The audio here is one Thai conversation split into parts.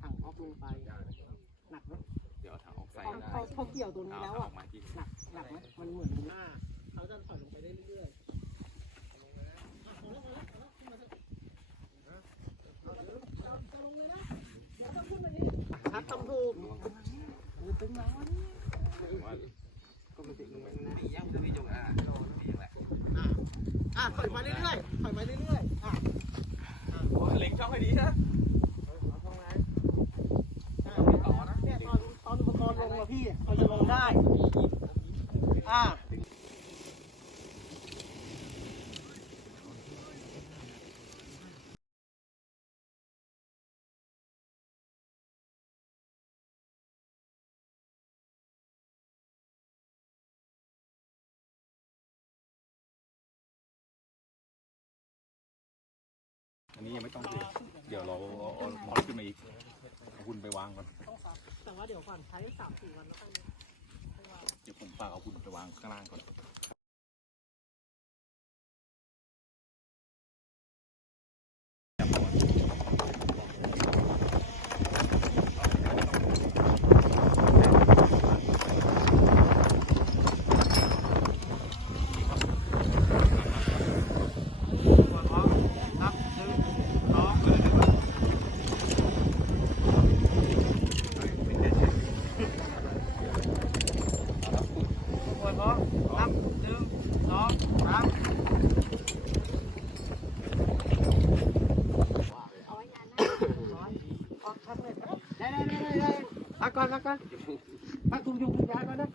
ถังออกลงไปหนักไหมเดี๋ยวถังออกใส่ได้เขาเขาเกี่ยวตัวนี้แล้วอะหนักหนักไหมมันเหมือนหน้าเขาจะถอยลงไปได้เรื่อย อะถอยมาเรื่อยๆถอยมาเรื่อยๆอะเล็งช่องให้ดีนะ ต่อนะเนี่ยตอนตอนอุปกรณ์ลงอะพี่เขาจะลงได้ อ่า อั นนี้ยังไม่ต้องเลยเดี๋ยวเราเอาหมอนขึ้นมาอีกเอาหุ่นไปวางก่อนแต่ว่าเดี๋ยวก่อนใช้สามสี่วันแล้วค่อยเดี๋ยวผมฝากเอาหุ่นไปวางข้างล่างก่อน ปวดท้องนับหนึ่งสองสาม เอาไว้นานนะ ออกครับเลยได้ได้ได้ได้พั กก่อนพักก่อนพักคุมยุงคุมยาก่อนนะ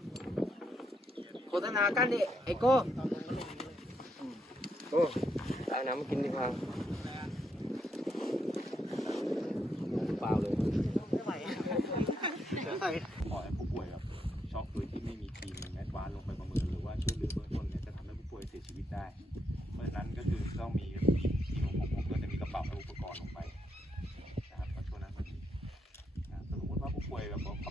โฆษณากันดิไอโก้โอ้เอาน้ำมากินดีกว่า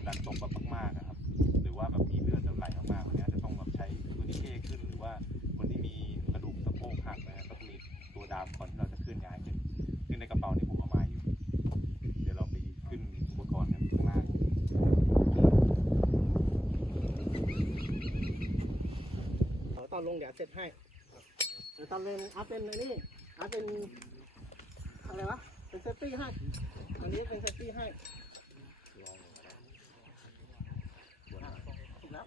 ดันตกแบบมากๆนะครับ หรือว่าแบบมีเลือดไหลมากๆวันนี้อาจจะต้องแบบใช้ตัวนี้เก้ขึ้น หรือว่าคนที่มีกระดูกสะโพกหักนะก็ต้องมีตัวดามก่อนที่เราจะเคลื่อนย้ายขึ้นซึ่งในกระเป๋านี่ผมเอามาอยู่ เดี๋ยวเราไปขึ้นอุปกรณ์กันข้างล่างตอนลงเดี๋ยวเสร็จให้เดี๋ยวตอนเล่นอัพเป็นไอ้นี่อัพเป็นอะไรวะเป็นเซฟตี้ให้อันนี้เป็นเซฟตี้ให้อะถูกแล้ว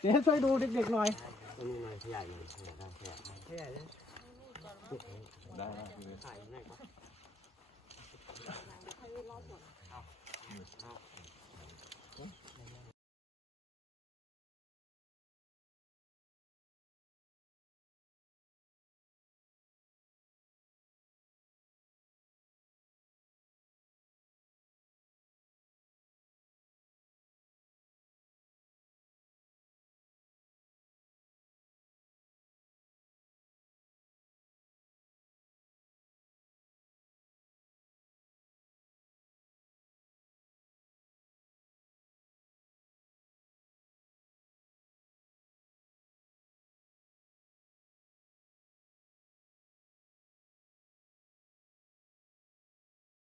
เดี๋ยวช่วยดูเด็กๆหน่อยตัวนี้มันขยายอยู่ขยายได้ขยายได้ขยายเลยได้ได้เลยขายไหนวะให้รอบหมด